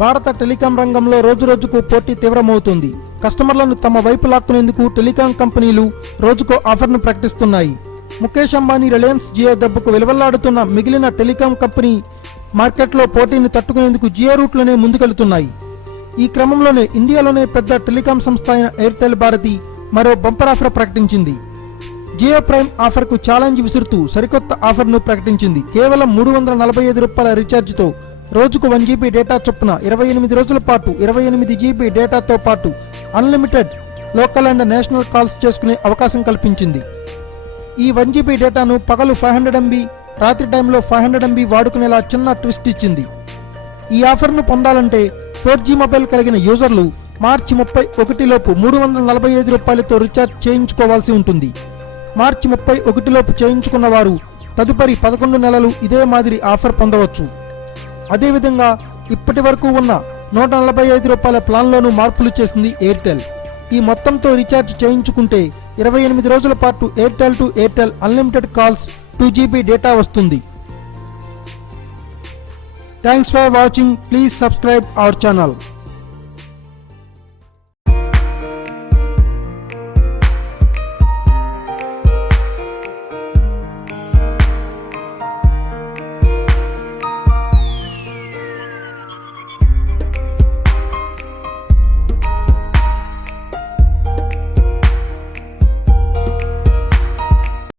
భారత టెలికాం రంగంలో రోజురోజుకు పోటీ తీవ్రమవుతుంది. కస్టమర్లను తమ వైపు లాక్కునేందుకు టెలికాం కంపెనీలు రోజుకో ఆఫర్ను ప్రకటిస్తున్నాయి. ముఖేష్ అంబానీ రిలయన్స్ జియో దెబ్బకు విలువలాడుతున్న మిగిలిన టెలికాం కంపెనీ మార్కెట్లో పోటీని తట్టుకునేందుకు జియో రూట్లోనే ముందుకెళ్తున్నాయి. ఈ క్రమంలోనే ఇండియాలోనే పెద్ద టెలికాం సంస్థ అయిన ఎయిర్టెల్ భారతి మరో బంపర్ ఆఫర్ ప్రకటించింది. జియో ప్రైమ్ ఆఫర్కు ఛాలెంజ్ విసురుతూ సరికొత్త ఆఫర్ను ప్రకటించింది. కేవలం ₹345 రీఛార్జ్తో రోజుకు 1 GB డేటా చొప్పున 28 రోజుల పాటు 28 GB డేటాతో పాటు unlimited local and national calls చేసుకునే అవకాశం కల్పించింది. ఈ 1 GB డేటాను పగలు 500 MB, రాత్రి టైంలో 500 MB వాడుకునేలా చిన్న ట్విస్ట్ ఇచ్చింది. ఈ ఆఫర్ను పొందాలంటే 4G మొబైల్ కలిగిన యూజర్లు మార్చి 31 లోపు ₹345తో రీఛార్జ్ చేయించుకోవాల్సి ఉంటుంది. మార్చి 31 లోపు చేయించుకున్న వారు తదుపరి 11 నెలలు ఇదే మాదిరి ఆఫర్ పొందవచ్చు. అదేవిధంగా ఇప్పటి వరకు ఉన్న ₹145 ప్లాన్లోనూ మార్పులు చేసింది ఎయిర్టెల్. ఈ మొత్తంతో రీఛార్జ్ చేయించుకుంటే 28 రోజుల పాటు Airtel to Airtel unlimited calls 2 GB data వస్తుంది. Thanks for watching. Please subscribe our channel.